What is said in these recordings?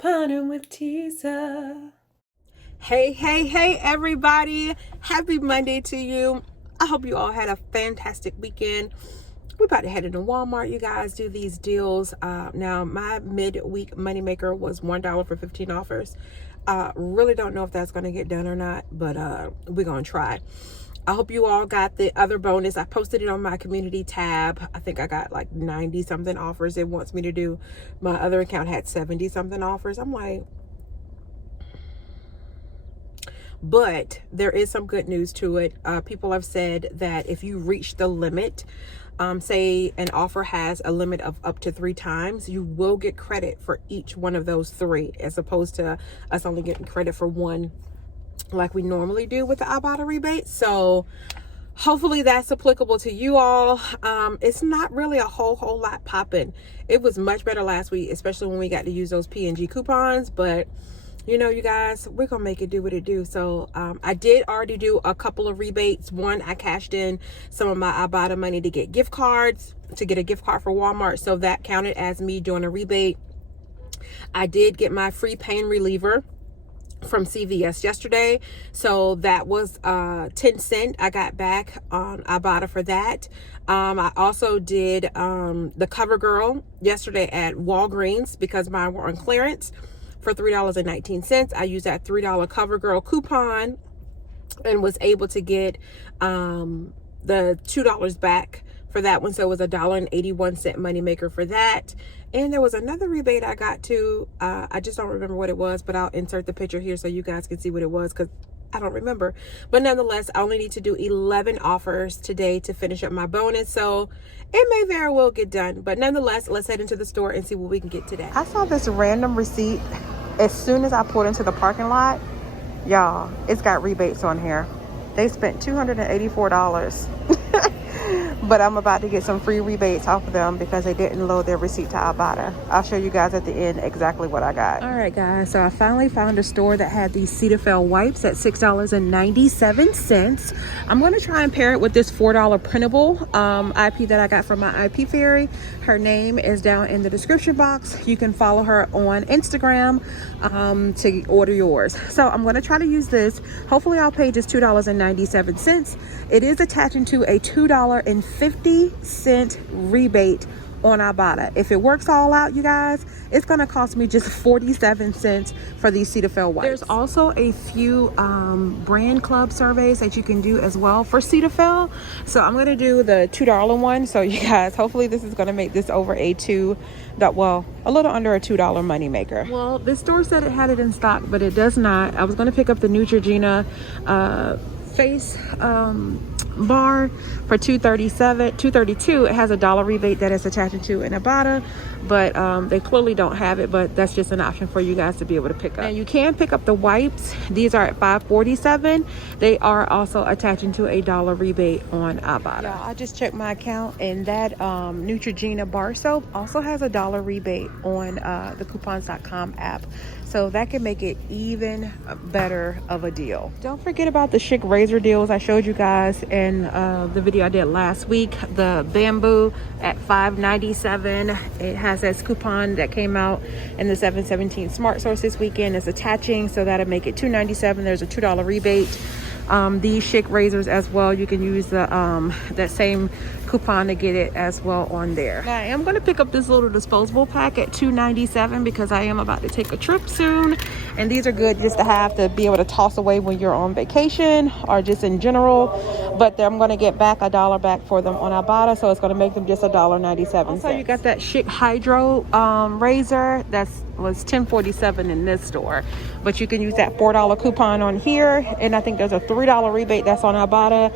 Couponing with Tisa. Hey, everybody. Happy Monday to you. I hope you all had a fantastic weekend. We're about to head into Walmart, you guys, do these deals. Now, my midweek moneymaker was $1 for 15 offers. Really don't know if that's going to get done or not, but we're going to try. I hope you all got the other bonus. I posted it on my community tab. I think I got like 90 something offers it wants me to do. My other account had 70 something offers. I'm like, but there is some good news to it. People have said that if you reach the limit, say an offer has a limit of up to 3 times, you will get credit for each one of those 3, as opposed to us only getting credit for 1 like we normally do with the Ibotta rebate. So hopefully that's applicable to you all. It's not really a whole lot popping. It was much better last week, especially when we got to use those P&G coupons, but you know, you guys, we're gonna make it do what it do. So I did already do a couple of rebates. One, I cashed in some of my Ibotta money to get gift cards, to get a gift card for Walmart, so that counted as me doing a rebate. I did get my free pain reliever from CVS yesterday, so that was 10 cents I got back on Ibotta for that. I also did the CoverGirl yesterday at Walgreens because mine were on clearance for $3.19. I used that $3 CoverGirl coupon and was able to get the $2 back for that one. So it was $1.81 moneymaker for that. And there was another rebate I got too. I just don't remember what it was, but I'll insert the picture here so you guys can see what it was, because I don't remember. But nonetheless, I only need to do 11 offers today to finish up my bonus, so it may very well get done. But nonetheless, let's head into the store and see what we can get today. I saw this random receipt as soon as I pulled into the parking lot. Y'all, it's got rebates on here. They spent $284. But I'm about to get some free rebates off of them because they didn't load their receipt to Ibotta. I'll show you guys at the end exactly what I got. All right, guys. So I finally found a store that had these Cetaphil wipes at $6.97. I'm going to try and pair it with this $4 printable IP that I got from my IP fairy. Her name is down in the description box. You can follow her on Instagram to order yours. So I'm going to try to use this. Hopefully I'll pay just $2.97. It is attaching to a $2.50 rebate on Ibotta. If it works all out, you guys, it's going to cost me just 47 cents for these Cetaphil wipes. There's also a few brand club surveys that you can do as well for Cetaphil. So I'm going to do the $2 one. So you guys, hopefully this is going to make this over a a little under a $2 money maker. Well, this store said it had it in stock, but it does not. I was going to pick up the Neutrogena face bar for $2.32. It has $1 rebate that it's attaching to in Ibotta, but they clearly don't have it, but that's just an option for you guys to be able to pick up. And you can pick up the wipes. These are at $5.47. They are also attaching to a $1 rebate on Ibotta. Yeah, I just checked my account, and that Neutrogena bar soap also has a $1 rebate on the coupons.com app. So that can make it even better of a deal. Don't forget about the Schick razor deals I showed you guys in the video I did last week. The bamboo at $5.97. It has this coupon that came out in the 7/17 Smart Source this weekend. It's attaching, so that'll make it $2.97. There's a $2 rebate. These Schick razors as well, you can use the that same coupon to get it as well on there. Now, I am going to pick up this little disposable pack at $2.97 because I am about to take a trip soon, and these are good just to have to be able to toss away when you're on vacation or just in general. But I'm going to get back $1 back for them on Ibotta, so it's going to make them just $1.97. Also, you got that Schick Hydro razor that was $10.47 in this store, but you can use that $4 coupon on here, and I think there's a $3 rebate that's on Ibotta.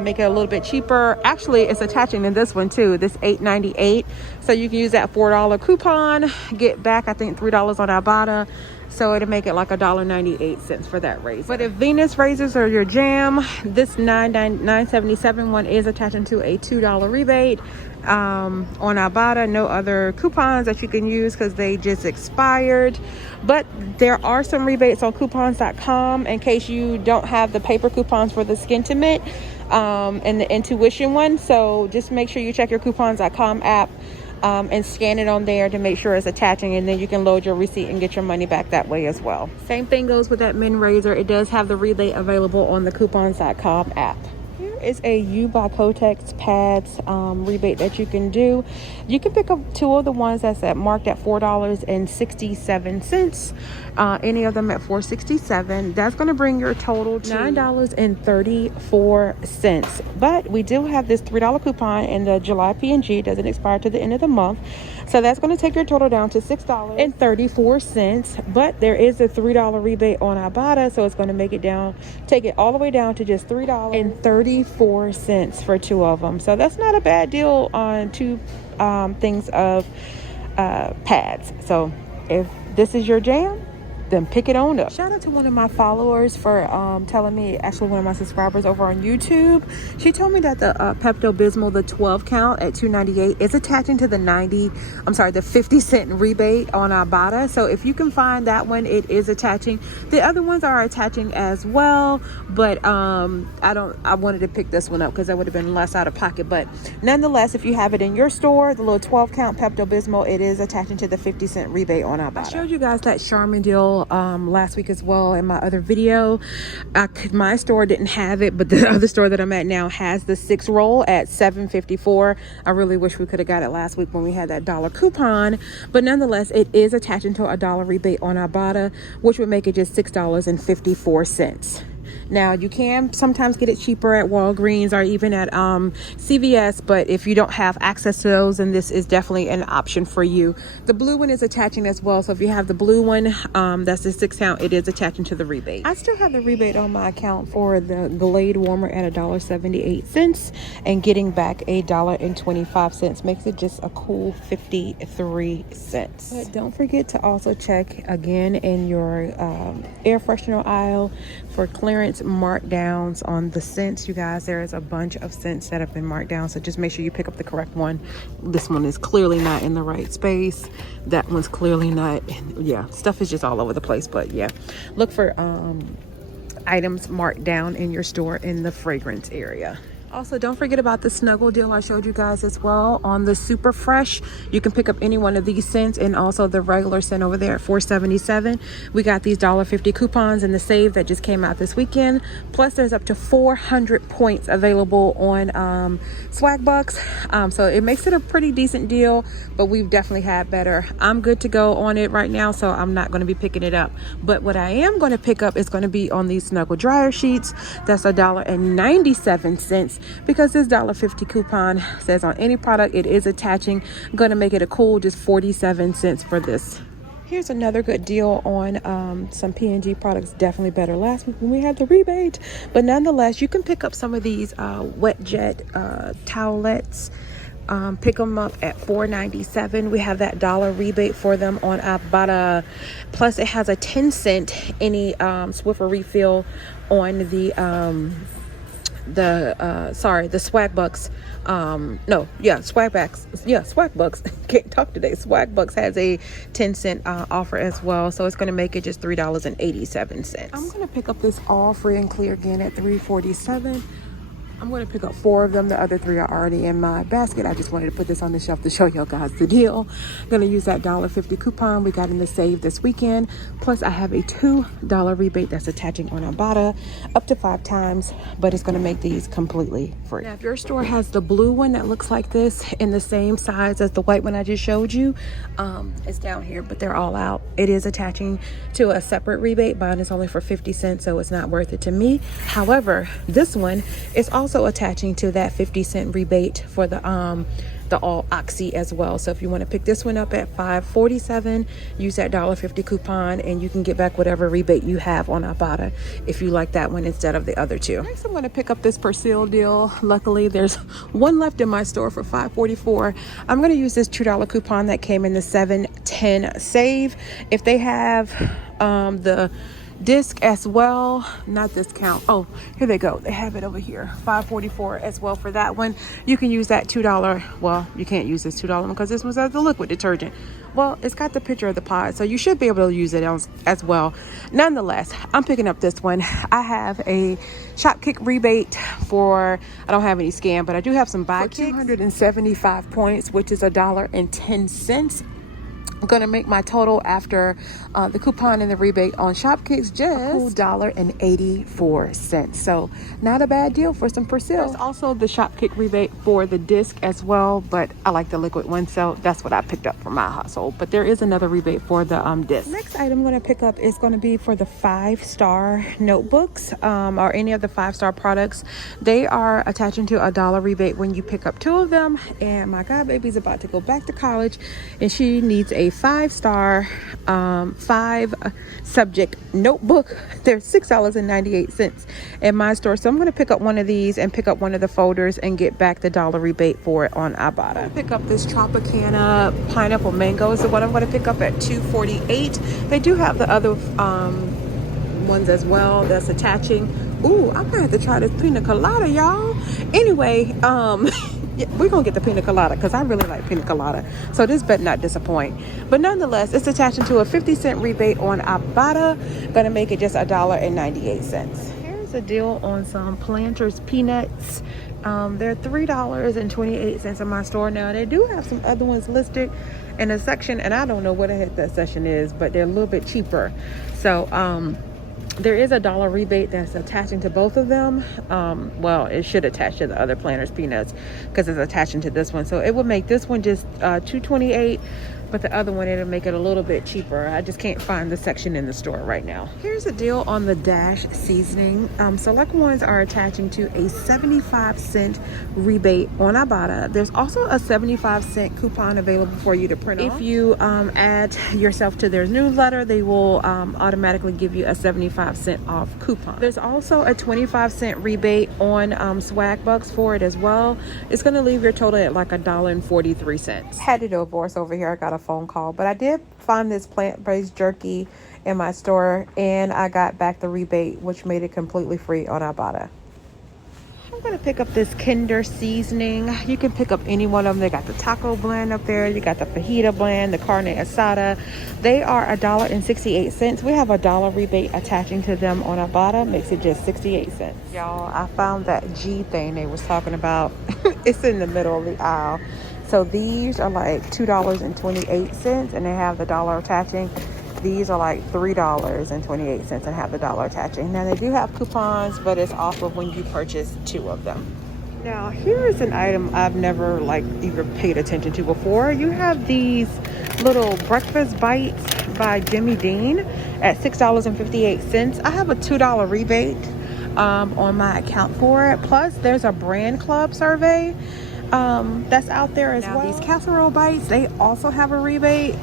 Make it a little bit cheaper. Actually, it's attaching in this one too, this $8.98, so you can use that $4 coupon, get back I think $3 on Ibotta, so it'll make it like $1.98 for that razor. But if Venus razors are your jam, this $9.77 one is attaching to a $2 rebate on Ibotta. No other coupons that you can use because they just expired, but there are some rebates on coupons.com in case you don't have the paper coupons for the Skintimate and the Intuition one. So just make sure you check your coupons.com app and scan it on there to make sure it's attaching, and then you can load your receipt and get your money back that way as well. Same thing goes with that men razor. It does have the rebate available on the coupons.com app. Here is a U by Kotex pads rebate that you can do. You can pick up 2 of the ones that's marked at $4.67. Any of them at $4.67. That's going to bring your total to $9.34. But we do have this $3 coupon in the July P&G. It doesn't expire to the end of the month. So that's going to take your total down to $6.34. But there is a $3 rebate on Ibotta, so it's going to make it down, take it all the way down to just $3.34 for 2 of them. So that's not a bad deal on 2 things of pads. So if this is your jam, then pick it on up. Shout out to one of my followers for telling me, actually one of my subscribers over on YouTube. She told me that the Pepto-Bismol, the 12 count at $2.98 is attaching to the 50-cent rebate on Ibotta. So if you can find that one, it is attaching. The other ones are attaching as well, but I wanted to pick this one up because that would have been less out of pocket. But nonetheless, if you have it in your store, the little 12 count Pepto-Bismol, it is attaching to the 50-cent rebate on Ibotta. I showed you guys that Charmin deal last week as well in my other video. My store didn't have it, but the other store that I'm at now has the 6 roll at $7.54. I really wish we could have got it last week when we had that $1 coupon, but nonetheless, it is attaching to a $1 rebate on Ibotta, which would make it just $6.54. Now, you can sometimes get it cheaper at Walgreens or even at CVS, but if you don't have access to those, then this is definitely an option for you. The blue one is attaching as well, so if you have the blue one, that's the 6 count, it is attaching to the rebate. I still have the rebate on my account for the Glade warmer at $1.78 and getting back $1.25 makes it just a cool 53 cents. But don't forget to also check again in your air freshener aisle for clearance markdowns on the scents. You guys, there is a bunch of scents that have been marked down, so just make sure you pick up the correct one. This one is clearly not in the right space. That one's clearly not. Yeah, stuff is just all over the place. But yeah, look for items marked down in your store in the fragrance area. Also, don't forget about the Snuggle deal I showed you guys as well on the Super Fresh. You can pick up any one of these scents and also the regular scent over there at $4.77. We got these $1.50 coupons in the save that just came out this weekend. Plus, there's up to 400 points available on Swag Bucks. So it makes it a pretty decent deal, but we've definitely had better. I'm good to go on it right now, so I'm not going to be picking it up. But what I am going to pick up is going to be on these Snuggle dryer sheets. That's $1.97. Because this $1.50 coupon says on any product it is attaching. I'm going to make it a cool just 47 cents for this. Here's another good deal on some P&G products. Definitely better last week when we had the rebate, but nonetheless, you can pick up some of these wet jet towelettes. Pick them up at $4.97. We have that $1 rebate for them on Ibotta. Plus, it has a 10-cent any Swiffer refill on the Swag Bucks. Swag Bucks. Can't talk today. Swag Bucks has a 10-cent offer as well, so it's going to make it just $3.87. I'm going to pick up this all free and clear again at $3.47. I'm going to pick up 4 of them. The other 3 are already in my basket. I just wanted to put this on the shelf to show y'all guys the deal. I'm going to use that $1.50 coupon we got in the save this weekend. Plus, I have a $2 rebate that's attaching on Ibotta up to 5 times, but it's going to make these completely free. Now, if your store has the blue one that looks like this in the same size as the white one I just showed you, it's down here, but they're all out. It is attaching to a separate rebate. Mine is only for 50 cents, so it's not worth it to me. However, this one is also attaching to that 50-cent rebate for the all oxy as well. So if you want to pick this one up at $5.47, use that $1.50 coupon and you can get back whatever rebate you have on Ibotta if you like that one instead of the other 2. Next, I'm going to pick up this Persil deal. Luckily, there's one left in my store for $5.44. I'm going to use this $2 coupon that came in the 7/10 save. If they have the disc as well, not discount. Oh, here they go. They have it over here. $5.44 as well for that one. You can use that $2. Well, you can't use this $2 because this was as the liquid detergent. Well, it's got the picture of the pod, so you should be able to use it as well. Nonetheless, I'm picking up this one. I have a Shopkick rebate for, I don't have any scan, but I do have some buy kicks. 275 points, which is $1.10. I'm gonna make my total after the coupon and the rebate on Shopkicks just a cool $1.84. So not a bad deal for some Persil. There's also the Shopkick rebate for the disc as well, but I like the liquid one, so that's what I picked up for my household. But there is another rebate for the disc. Next item I'm gonna pick up is gonna be for the 5-star notebooks or any of the 5-star products. They are attaching to a $1 rebate when you pick up 2 of them. And my god baby's about to go back to college, and she needs a 5-star 5-subject notebook. They're $6.98 in my store, so I'm going to pick up one of these and pick up one of the folders and get back the $1 rebate for it on Ibotta. Pick up this Tropicana pineapple mango is the one I'm going to pick up at $2.48. They do have the other ones as well that's attaching. Ooh, I'm gonna have to try this pina colada, y'all. Anyway, yeah, we're gonna get the pina colada because I really like pina colada, so this better not disappoint. But nonetheless, it's attaching to a 50-cent rebate on Ibotta. Gonna make it just $1.98. Here's a deal on some Planters peanuts. They're $3.28 in my store now. They do have some other ones listed in a section, and I don't know what the heck that section is, but they're a little bit cheaper. So there is a $1 rebate that's attaching to both of them. Well, it should attach to the other Planters peanuts because it's attaching to this one, so it would make this one just $2.28, but the other one, it'll make it a little bit cheaper. I just can't find the section in the store right now. Here's a deal on the Dash seasoning. Select ones are attaching to a 75-cent rebate on Ibotta. There's also a 75-cent coupon available for you to print off. If you add yourself to their newsletter, they will automatically give you a 75-cent off coupon. There's also a 25-cent rebate on swag bucks for it as well. It's going to leave your total at like $1.43. Had to do a voice over here. I got a phone call, but I did find this plant-based jerky in my store, and I got back the rebate, which made it completely free on Ibotta. I'm gonna pick up this Kinder seasoning. You can pick up any one of them. They got the taco blend up there, you got the fajita blend, the carne asada. They are $1.68. We have a $1 rebate attaching to them on Ibotta, makes it just 68 cents. Y'all, I found that G thing they was talking about. It's in the middle of the aisle. So these are like $2.28, and they have the $1 attaching. These are like $3.28 and have the $1 attaching. Now they do have coupons, but it's off of when you purchase 2 of them. Now here is an item I've never even paid attention to before. You have these little breakfast bites by Jimmy Dean at $6.58. I have a $2 rebate on my account for it. Plus there's a brand club survey that's out there as well. These casserole bites, they also have a rebate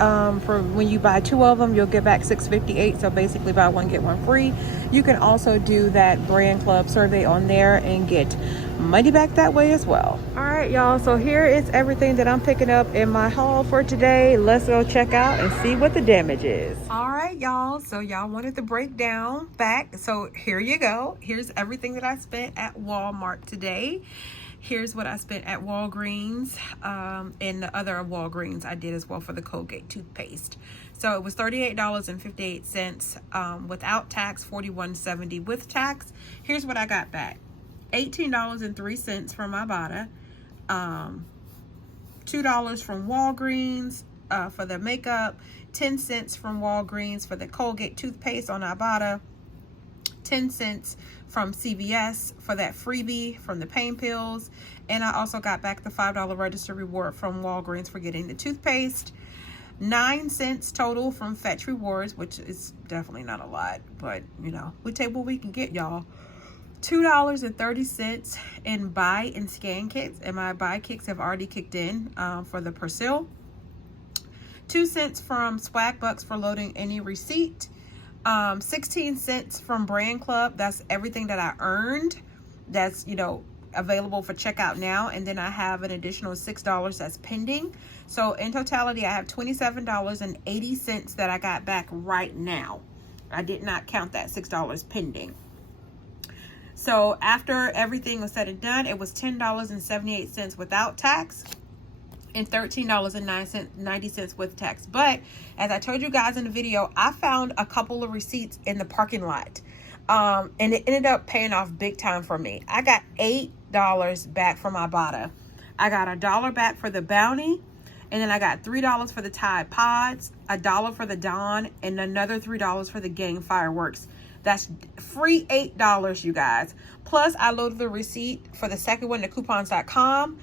for when you buy 2 of them, you'll get back $6.58. So basically buy 1 get 1 free. You can also do that brand club survey on there and get money back that way as well. All right, y'all, so here is everything that I'm picking up in my haul for today. Let's go check out and see what the damage is. All right, y'all, so y'all wanted the breakdown back, so here you go. Here's everything that I spent at Walmart today. Here's what I spent at Walgreens, and the other Walgreens I did as well for the Colgate toothpaste. So it was $38.58 without tax, $41.70 with tax. Here's what I got back: $18.03 from Ibotta, $2 from Walgreens for the makeup, 10 cents from Walgreens for the Colgate toothpaste on Ibotta, 10 cents from CVS for that freebie from the pain pills, and I also got back the $5 register reward from Walgreens for getting the toothpaste. 9 cents total from Fetch Rewards, which is definitely not a lot, but you know, we take what we can get, y'all. $2.30 in buy and scan kits, and my buy kicks have already kicked in for the Persil. 2 cents from Swag Bucks for loading any receipt. 16 cents from Brand Club. That's everything that I earned that's, you know, available for checkout now, and then I have an additional $6 that's pending. So in totality, I have $27.80 that I got back right now. I did not count that $6 pending. So after everything was said and done, it was $10.78 without tax, and $13.90 with tax. But as I told you guys in the video, I found a couple of receipts in the parking lot, and it ended up paying off big time for me. I got $8 back from Ibotta. I got $1 back for the Bounty, and then I got $3 for the Tide Pods, $1 for the Dawn, and another $3 for the Gang Fireworks. That's free $8, you guys. Plus, I loaded the receipt for the second one to coupons.com.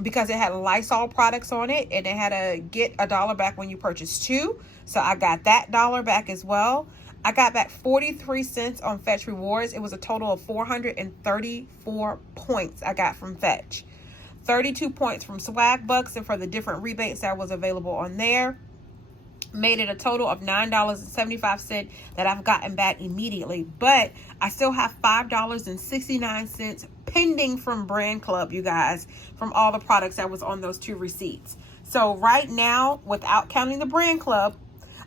Because it had Lysol products on it, and it had a get $1 back when you purchase 2. So I got that $1 back as well. I got back 43 cents on Fetch Rewards. It was a total of 434 points I got from Fetch. 32 points from Swag Bucks, and for the different rebates that was available on there, made it a total of $9.75 that I've gotten back immediately. But I still have $5.69 pending from Brand Club, you guys, from all the products that was on those 2 receipts. So right now, without counting the Brand Club,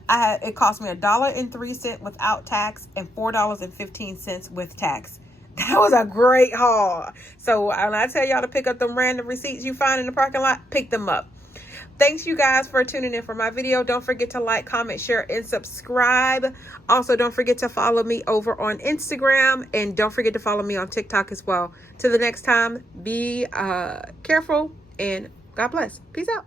it cost me $1.03 without tax and $4.15 with tax. That was a great haul. So when I tell y'all to pick up them random receipts you find in the parking lot, pick them up. Thanks, you guys, for tuning in for my video. Don't forget to like, comment, share, and subscribe. Also, don't forget to follow me over on Instagram, and don't forget to follow me on TikTok as well. Till the next time, be careful, and God bless. Peace out.